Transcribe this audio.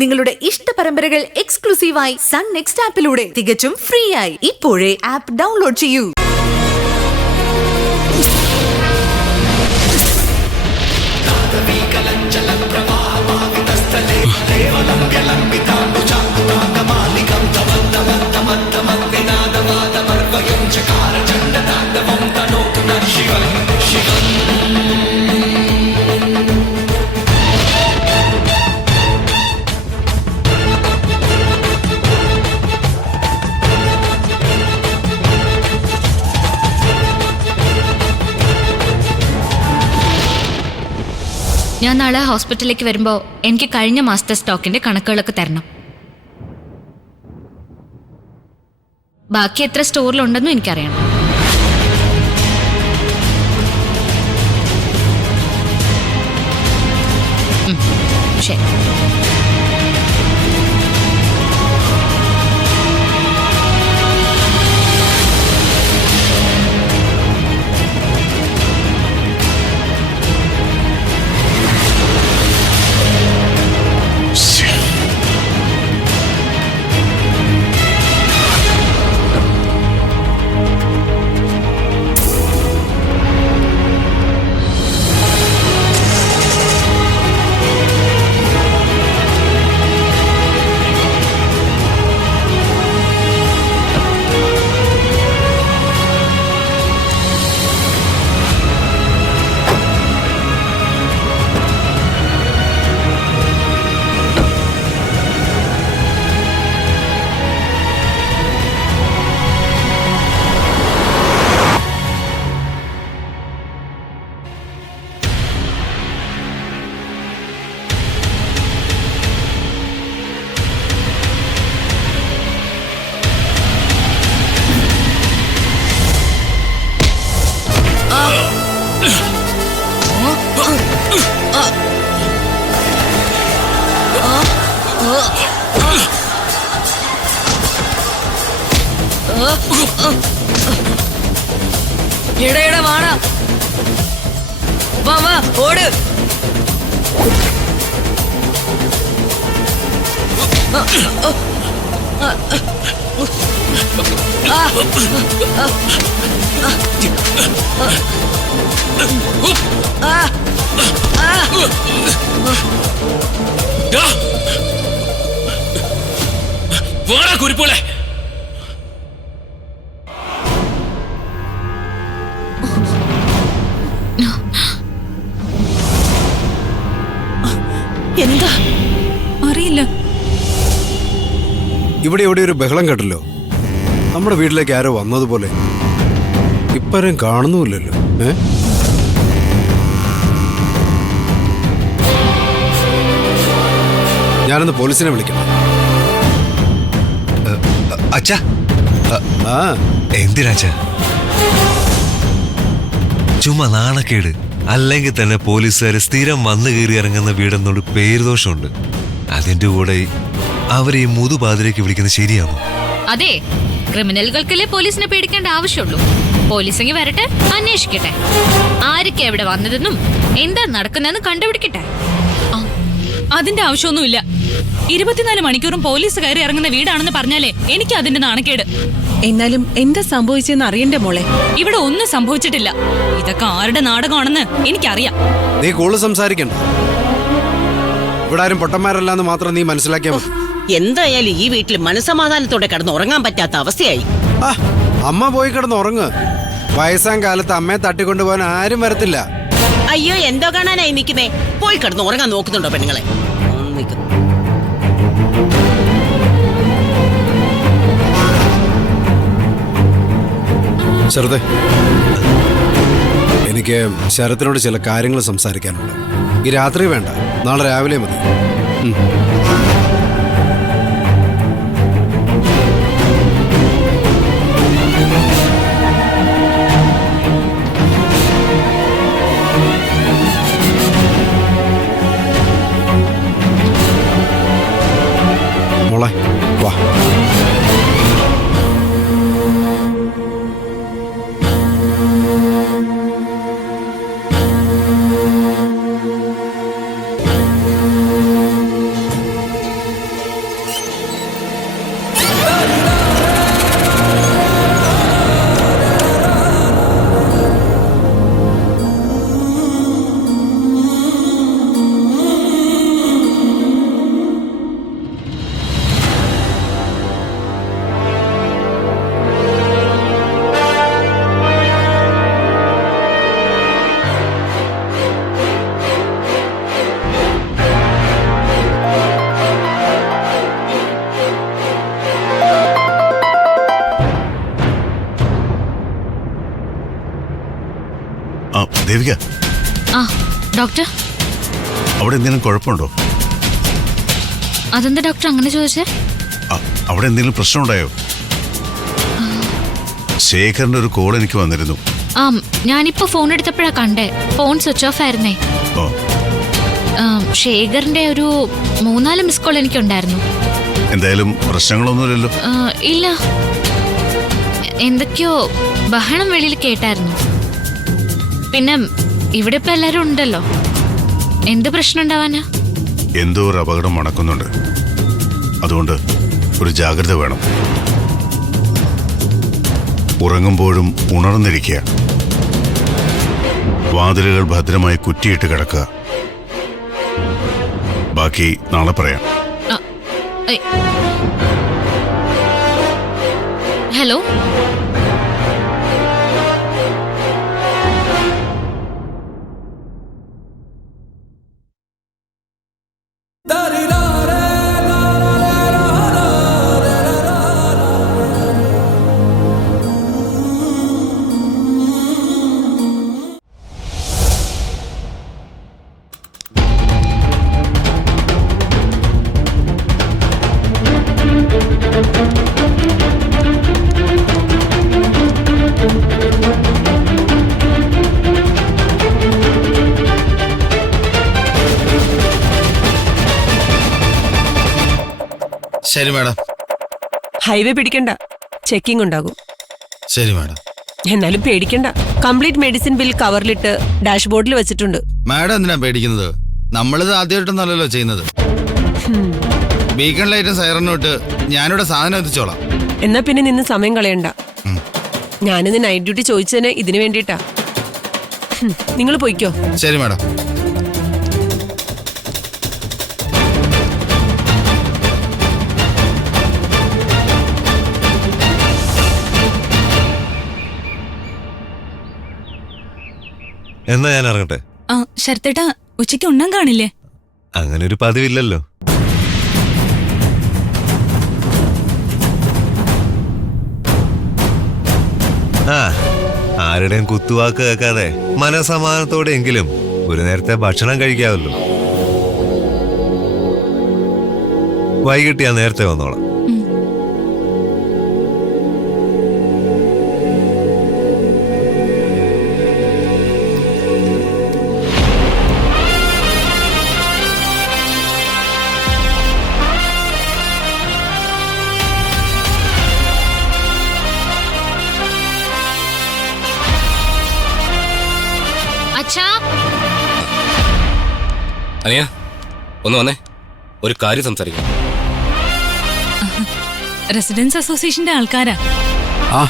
നിങ്ങളുടെ ഇഷ്ട പരമ്പരകൾ എക്സ്ക്ലൂസീവായി സൺ നെക്സ്റ്റ് ആപ്പിലൂടെ തികച്ചും ഫ്രീ ആയി ഇപ്പോഴേ ആപ്പ് ഡൗൺലോഡ് ചെയ്യൂ. ഞാൻ നാളെ ഹോസ്പിറ്റലിലേക്ക് വരുമ്പോൾ എനിക്ക് കഴിഞ്ഞ മാസത്തെ സ്റ്റോക്കിന്റെ കണക്കുകളൊക്കെ തരണം. ബാക്കി എത്ര സ്റ്റോറിലുണ്ടെന്നും എനിക്കറിയണം. ശരി. എടാ വാടാ, വാ വാ ഓട്. വാടാ കുരിപ്പോലെ. എന്താ അറിയില്ല. ഇവിടെ എവിടെ ഒരു ബഹളം കേട്ടല്ലോ. നമ്മുടെ വീട്ടിലേക്ക് ആരോ വന്നതുപോലെ. ഇപ്പരും കാണുന്നുമില്ലല്ലോ. ഞാനൊന്ന് പോലീസിനെ വിളിക്കണം. അച്ഛാ, എന്തിനാച്ചാ? ചുമ്മാ നാണക്കേട്. അല്ലെങ്കിൽ തന്നെ പോലീസുകാര് സ്ഥിരം വന്നു കയറി ഇറങ്ങുന്ന വീടെന്നോട് പേരുദോഷമുണ്ട്. അതിന്റെ കൂടെ അവരെ ഈ മുതുപാതിരേക്ക് വിളിക്കുന്നത് ശരിയാണോ? അതെ, ക്രിമിനലുകൾക്കല്ലേ പോലീസിനെ പേടിക്കേണ്ട ആവശ്യമുള്ളൂ. പോലീസെങ്കിൽ വരട്ടെ, അന്വേഷിക്കട്ടെ, ആരൊക്കെ എവിടെ വന്നതെന്നും എന്താ നടക്കുന്നതെന്ന് കണ്ടുപിടിക്കട്ടെ. അതിന്റെ ആവശ്യമൊന്നുമില്ല. 24 മണിക്കൂറും പോലീസ് കയറി ഇറങ്ങുന്ന വീടാണെന്ന് പറഞ്ഞാലേ എനിക്ക് അതിന്റെ നാണക്കേട്. എന്നാലും എന്താ സംഭവിച്ചെന്ന് അറിയണ്ടേ മോളെ? ഇവിടെ ഒന്നും സംഭവിച്ചിട്ടില്ല. ഇതൊക്കെ ആരുടെ നാടകമാണെന്ന് എനിക്കറിയാം. നീ കൂടുതൽ സംസാരിക്കണ്ട. ഇവിടെ ആരും പൊട്ടന്മാരല്ലാന്ന് മാത്രം നീ മനസ്സിലാക്കിയാ മതി. എന്തായാലും ഈ വീട്ടിൽ മനസമാധാനത്തോടെ കിടന്ന് ഉറങ്ങാൻ പറ്റാത്ത അവസ്ഥയായി. അമ്മ പോയി കിടന്ന് ഉറങ്ങ്. വയസ്സാം കാലത്ത് അമ്മയെ തട്ടിക്കൊണ്ടുപോകാൻ ആരും വരത്തില്ല. അയ്യോ, എന്തോ കാണാനായി നിൽക്കുന്നേ? പോയി കിടന്ന് ഉറങ്ങാൻ നോക്കുന്നുണ്ടോ പെണ്ണുങ്ങളെ? ശരതേ, എനിക്ക് ശരത്തിനോട് ചില കാര്യങ്ങൾ സംസാരിക്കാനുണ്ട്. ഈ രാത്രി വേണ്ട, നാളെ രാവിലെ മതി. മോളെ വാ. ദേവിക, ആ ഡോക്ടർ, അവിടെ എന്തെങ്കിലും കുഴപ്പമുണ്ടോ? അതെന്താ ഡോക്ടർ അങ്ങനെ ചോദിച്ചേ? അവിടെ എന്തെങ്കിലും പ്രശ്നമുണ്ടായോ? ശേഖറിന്റെ ഒരു കോൾ എനിക്ക് വന്നിരുന്നു. ഞാനിപ്പോ ഫോൺ എടുത്തപ്പോഴാ കണ്ടേ. ഫോൺ സ്വിച്ച് ഓഫ് ആയിരുന്നേ. ഓ, ശേഖറിന്റെ ഒരു 3-4 മിസ് കോൾ എനിക്കുണ്ടായിരുന്നു. എന്തായാലും പ്രശ്നങ്ങളൊന്നുമില്ലല്ലോ? ഇല്ല, എന്തൊക്കെയോ ബഹളം വെളിയിൽ കേട്ടായിരുന്നു. പിന്നെ ഇവിടെ ഇപ്പൊ എല്ലാരും ഉണ്ടല്ലോ, എന്ത് പ്രശ്നം ഉണ്ടാവാനാ? എന്തോ ഒരു അപകടം മണക്കുന്നുണ്ട്. അതുകൊണ്ട് ഒരു ജാഗ്രത വേണം. ഉറങ്ങുമ്പോഴും ഉണർന്നിരിക്കുക. വാതിലുകൾ ഭദ്രമായി കുറ്റിയിട്ട് കിടക്കുക. ബാക്കി നാളെ പറയാം. ഹലോ, ശരി മാഡം. ഹൈവേ പിടിക്കണ്ട, ചെക്കിംഗ് ഉണ്ടാകും. ശരി മാഡം. എന്നാലും പേടിക്കണ്ട, കംപ്ലീറ്റ് മെഡിസിൻ ബിൽ കവറിലിട്ട് ഡാഷ്ബോർഡിൽ വെച്ചിട്ടുണ്ട്. മാഡം എന്തിനാ പേടിക്കുന്നത്? നമ്മളിത് ആദ്യമായിട്ടൊന്നല്ലല്ലോ ചെയ്യുന്നത്. ബീക്കൺ ലൈറ്റും സൈറനും ഇട്ട് ഞാനിവിടെ സാധനം എത്തിച്ചോളാം. എന്നാ പിന്നെ നിന്ന് സമയം കളയണ്ട. ഞാനിന്ന് നൈറ്റ് ഡ്യൂട്ടി ചോദിച്ചതിന് ഇതിനു വേണ്ടിയിട്ടാ. നിങ്ങൾ പോയിക്കോ. ശരി മാഡം. എന്നാ ഞാൻ ഇറങ്ങട്ടെ. ശരത്തേട്ടാ, ഉച്ചയ്ക്ക് ഉണ്ണാൻ കാണില്ലേ? അങ്ങനെ ഒരു പതിവില്ലല്ലോ. ആരുടെയും കുത്തുവാക്ക് കേൾക്കാതെ മനസമാധാനത്തോടെ എങ്കിലും ഒരു നേരത്തെ ഭക്ഷണം കഴിക്കാമല്ലോ. വൈകിട്ട് ഞാൻ നേരത്തെ വന്നോളാം. അനിയ, ഒന്ന് വന്നേ, ഒരു കാര്യം സംസാരിക്കാം. റെസിഡൻസ് അസോസിയേഷന്റെ ആൾക്കാരാ. ആ